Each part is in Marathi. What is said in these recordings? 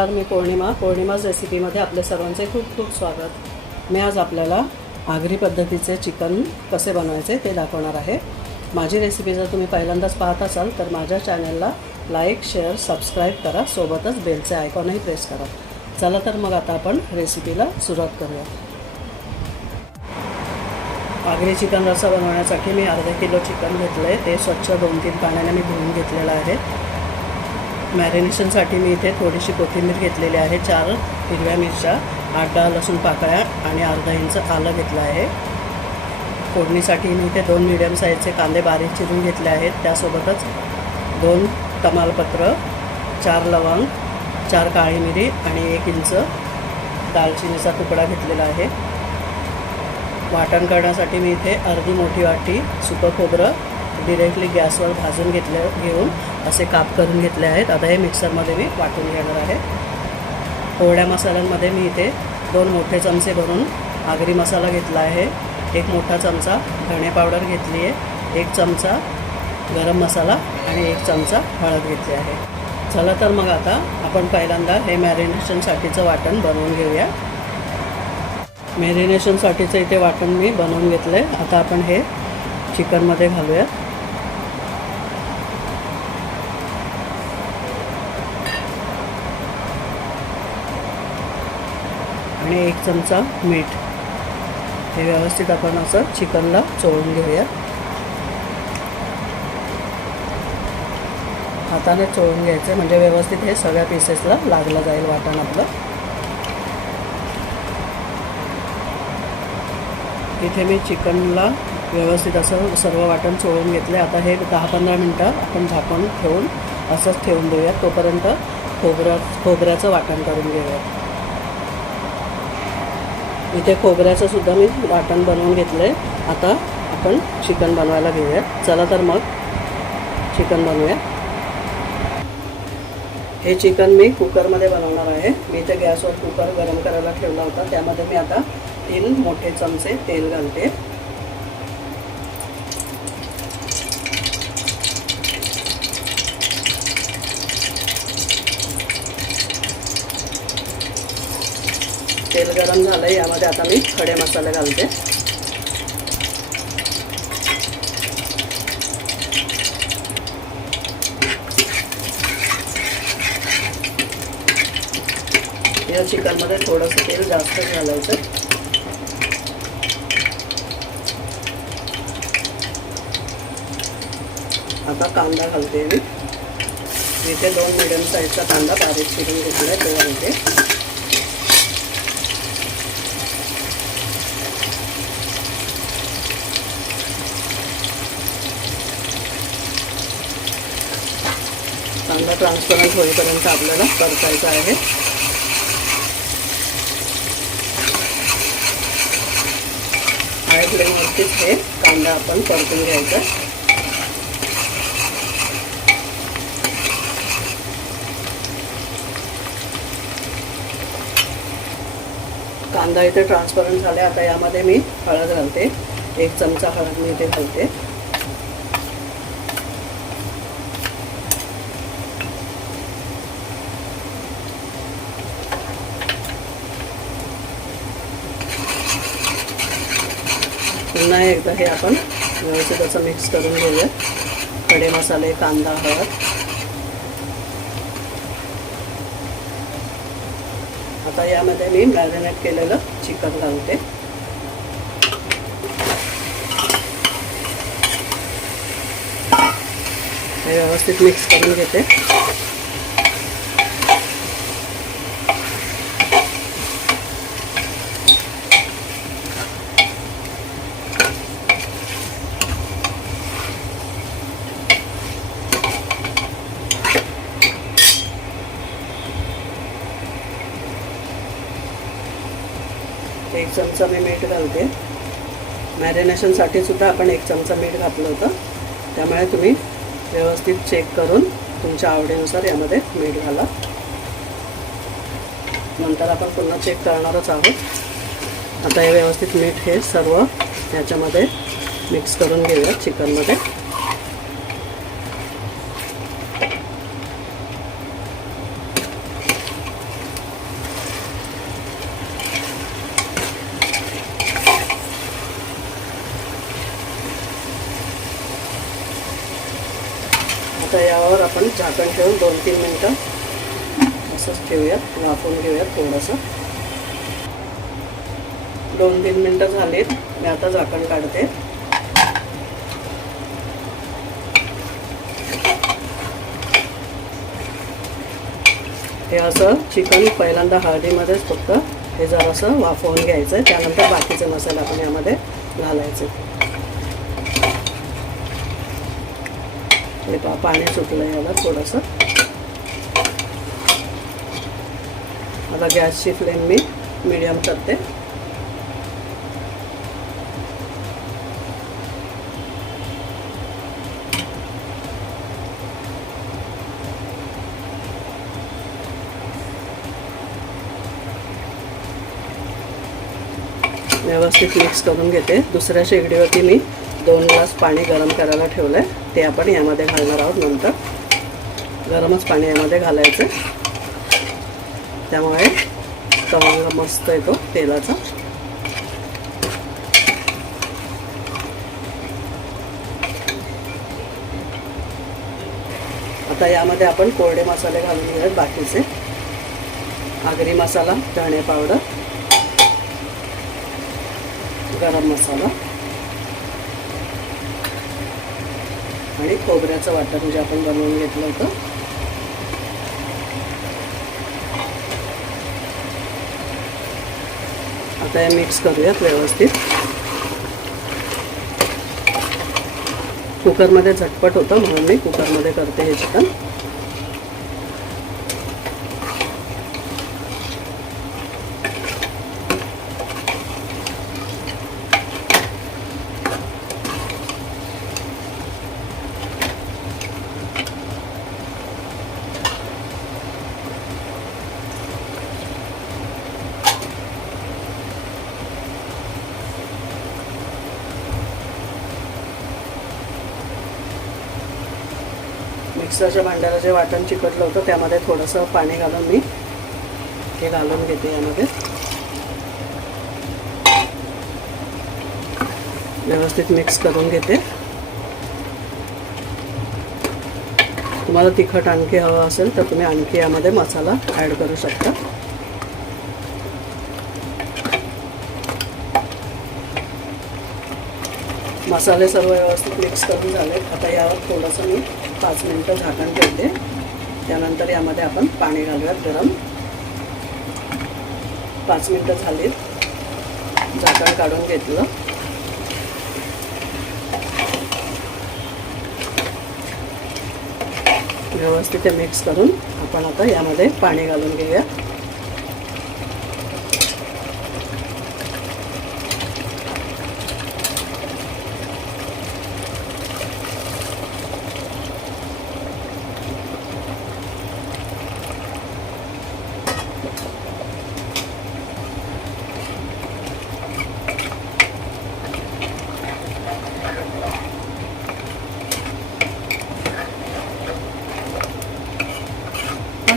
नमस्कार मी पौर्णिमा. पौर्णिमाज रेसिपीमध्ये आपले सर्वांचे खूप खूप स्वागत. मी आज आपल्याला आगरी पद्धतीचे चिकन कसे बनवायचे ते दाखवणार आहे. माझी रेसिपी जर तुम्ही पहिल्यांदाच पाहत असाल तर माझ्या चॅनलला लाईक शेअर सबस्क्राईब करा. सोबतच बेलचे आयकॉनही प्रेस करा. चला तर मग आता आपण रेसिपीला सुरुवात करूया. आगरी चिकन रस्सा बनवण्यासाठी मी अर्धा किलो चिकन घेतलं आहे ते स्वच्छ दोन तीन पाण्याने मी धुवून घेतलेलं आहे. मॅरिनेशनसाठी मी इथे थोडीशी कोथिंबीर घेतलेली आहे चार हिरव्या मिरच्या आठ दहा लसूण पाकळ्या आणि अर्धा इंच आलं घेतलं आहे. फोडणीसाठी मी इथे दोन मिडियम साईजचे कांदे बारीक चिरून घेतले आहेत. त्यासोबतच दोन तमालपत्र चार लवंग चार काळी मिरी आणि एक इंच दालचिनीचा तुकडा घेतलेला आहे. वाटण करण्यासाठी मी इथे अर्धी मोठी वाटी सुकं खोबरं डिरेक्टली गॅसवर भाजून घेतले घेऊन असे काप करून घेतले आहेत. आता हे मिक्सरमध्ये मी वाटून घेणार आहे. पोळ्या मसाल्यांमध्ये मी इथे दोन मोठे चमचे भरून आगरी मसाला घेतला आहे. एक मोठा चमचा धणे पावडर घेतली आहे. एक चमचा गरम मसाला आणि एक चमचा हळद घेतली आहे. चला तर मग आता आपण पहिल्यांदा हे मॅरिनेशनसाठीचं वाटण बनवून घेऊया. मॅरिनेशनसाठीचं इथे वाटण मी बनवून घेतलं आहे आता आपण हे चिकनमध्ये घालूया आणि एक चमचा मीठ. हे व्यवस्थित आपण असं चिकनला चोळून घेऊया. हाताने चोळून घ्यायचं म्हणजे व्यवस्थित हे सगळ्या पीसेसला लागलं जाईल वाटण आपलं. इथे मी चिकनला व्यवस्थित असं सर्व वाटण चोळून घेतले. आता हे दहा पंधरा मिनटं आपण झाकून ठेवून असंच ठेवून देऊया. तोपर्यंत खोबऱ्या खोबऱ्याचं वाटण करून घेऊया. इथे खोबऱ्याचं सुद्धा मी वाटण बनवून घेतलं आहे आता आपण चिकन बनवायला घेऊया. चला तर मग चिकन बनवूया. हे चिकन मी कुकरमध्ये बनवणार आहे. मी इथे गॅसवर कुकर गरम करायला ठेवला होता. त्यामध्ये मी आता तीन मोठे चमचे तेल घालते. तेल गरम झालं यामध्ये आता मी खडे मसाले घालते. या चिकनमध्ये थोडंसं तेल जास्त घालायचं. आता कांदा घालते मी. इथे दोन मिडियम साईजचा कांदा बारीक चिरून घेतला आहे इथे कांदा ट्रान्सपरंट होईपर्यंत आपल्याला परतायचा आहे. हाय फ्लेमवरतीच हे कांदा आपण परतून घ्यायचा. कांदा इथे ट्रान्सपरंट झाले आता यामध्ये मी हळद घालते. एक चमचा हळद मी इथे घालते. पुन्हा एकदा हे आपण व्यवस्थित असं मिक्स करून घेऊया. खडे मसाले कांदा हळद. आता यामध्ये मी मॅरिनेट केलेलं चिकन घालते हे व्यवस्थित मिक्स करून घेते एक चमचा मी मीठ घालते. मॅरिनेशनसाठी सुद्धा आपण एक चमचा मीठ घातलं होतं. त्यामुळे तुम्ही व्यवस्थित चेक करून तुमच्या आवडीनुसार यामध्ये मीठ घाला. नंतर आपण पुन्हा चेक करणारच आहोत. आता हे व्यवस्थित मीठ हे सर्व याच्यामध्ये मिक्स करून घेऊया चिकनमध्ये आता यावर आपण झाकण ठेवून दोन तीन मिनटं असंच ठेवूयात वाफवून घेऊयात थोडंसं. दोन तीन मिनटं झालीत मी आता झाकण काढते. हे असं चिकन पहिल्यांदा हळदीमध्येच फक्त हे जरासं वाफवून घ्यायचं आहे त्यानंतर बाकीचे मसाले आपण यामध्ये घालायचे. हे पा पाणी सुटलं याला थोडंसं. आता गॅसची फ्लेम मी मिडियम करते. व्यवस्थित मिक्स करून घेते. दुसऱ्या शेगडीवरती मी दोन ग्लास पाणी गरम करायला ठेवलं आहे ते आपण यामध्ये घालणार आहोत नंतर. गरमच पाणी यामध्ये घालायचं. त्यामुळे तवा मस्त येतो तेलाचा. आता यामध्ये आपण कोरडे मसाले घालून घेऊयात बाकीचे. आगरी मसाला धणे पावडर गरम मसाला. आणि खोबऱ्याचं वाटण जे आपण बनवून घेतलं होतं. आता हे मिक्स करूयात व्यवस्थित. कुकरमध्ये झटपट होतं म्हणून मी कुकरमध्ये करते हे चिकन मिक्सरच्या भांड्याला जे वाटण चिकटलं होतं त्यामध्ये थोडंसं पाणी घालून मी हे घालून घेते यामध्ये. व्यवस्थित मिक्स करून घेते. तुम्हाला तिखट आणखी हवं असेल तर तुम्ही आणखी यामध्ये मसाला ॲड करू शकता. मसाले सर्व व्यवस्थित मिक्स करून झाले आता यावर थोडंसं मी पाच मिनटं झाकण ठेवते. त्यानंतर यामध्ये आपण पाणी घालूयात गरम. पाच मिनटं झालीत. झाकण काढून घेतलं. व्यवस्थित मिक्स करून आपण आता यामध्ये पाणी घालून घेऊया.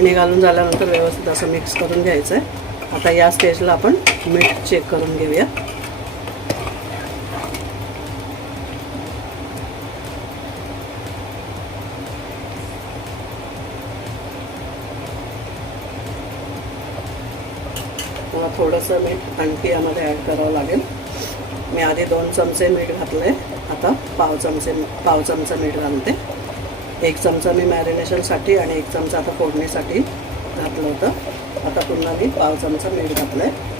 पाणी घालून झाल्यानंतर व्यवस्थित असं मिक्स करून घ्यायचं आहे आता या स्टेजला आपण मीठ चेक करून घेऊया. मला थोडंसं मीठ आणखी यामध्ये ॲड करावं लागेल. मी आधी दोन चमचे मीठ घातलं आहे आता पाव चमचे पाव चमचा मीठ घालते. एक चमचा मी मॅरिनेशनसाठी आणि एक चमचा आता फोडणीसाठी घातलं होतं. आता पुन्हा मी पाव चमचा मीठ घातलं आहे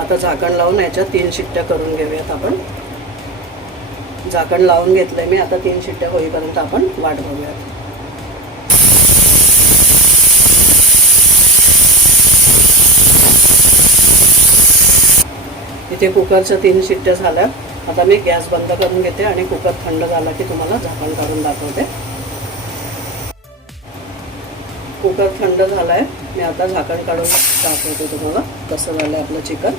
आता झाकण लावून याच्या तीन शिट्ट्या करून घेऊयात आपण. झाकण लावून घेतलंय मी आता तीन शिट्ट्या होईपर्यंत आपण वाट बघूयात. इथे कुकरच्या तीन शिट्ट्या झाल्या. आता मी गॅस बंद करून घेते आणि कुकर थंड झाला की तुम्हाला झाकण काढून दाखवते. कुकर थंड झाला आहे मी आता झाकण काढून दाखवते तुम्हाला कसं झालं आहे आपलं चिकन.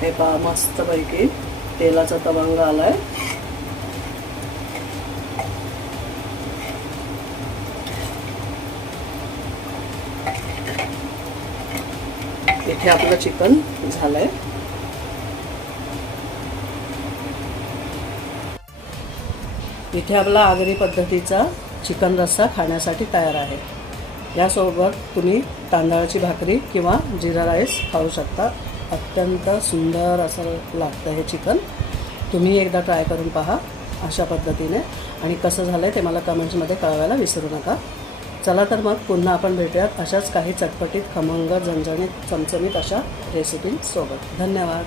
हे पहा मस्तपैकी तेलाचा तवंग आहे हे आपलं चिकन झालं आहे इथे आपला आगरी पद्धतीचा चिकन रस्सा खाण्यासाठी तयार आहे. यासोबत तुम्ही तांदळाची भाकरी किंवा जिरा राईस खाऊ शकता. अत्यंत सुंदर असं लागतं हे चिकन. तुम्ही एकदा ट्राय करून पहा अशा पद्धतीने. आणि कसं झालं आहे ते मला कमेंट्समध्ये कळवायला विसरू नका. चला तर मग पुन्हा आपण भेटूयात अशाच काही चटपटीत खमंग झणझणीत चमचमीत अशा रेसिपींसोबत धन्यवाद.